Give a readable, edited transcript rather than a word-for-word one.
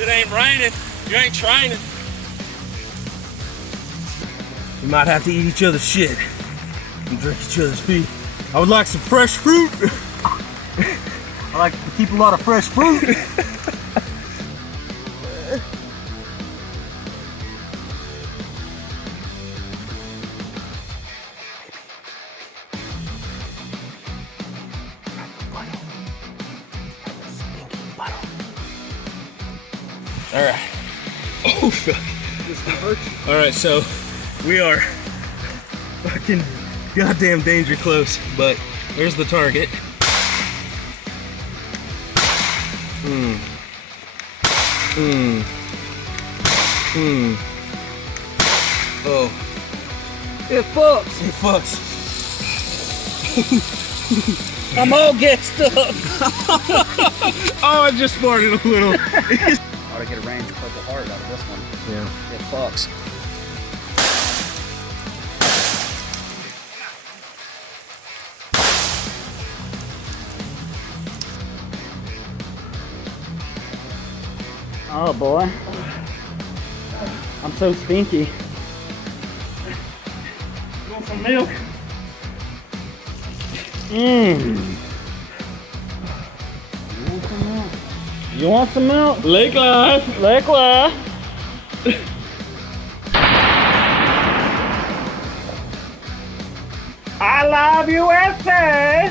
It ain't raining. You ain't training. We might have to eat each other's shit and drink each other's pee. I would like some fresh fruit. I like to keep a lot of fresh fruit. All right. Oh fuck. All right, so we are fucking goddamn danger close, but there's the target. Oh. It fucks. It fucks. I'm all gassed up. Oh, I just farted a little. Ought to get a range of Purple Heart out of this one. Yeah. It fucks. Oh boy. I'm so stinky. You want some milk? You want some milk? Lake life. Lake life. I love USA.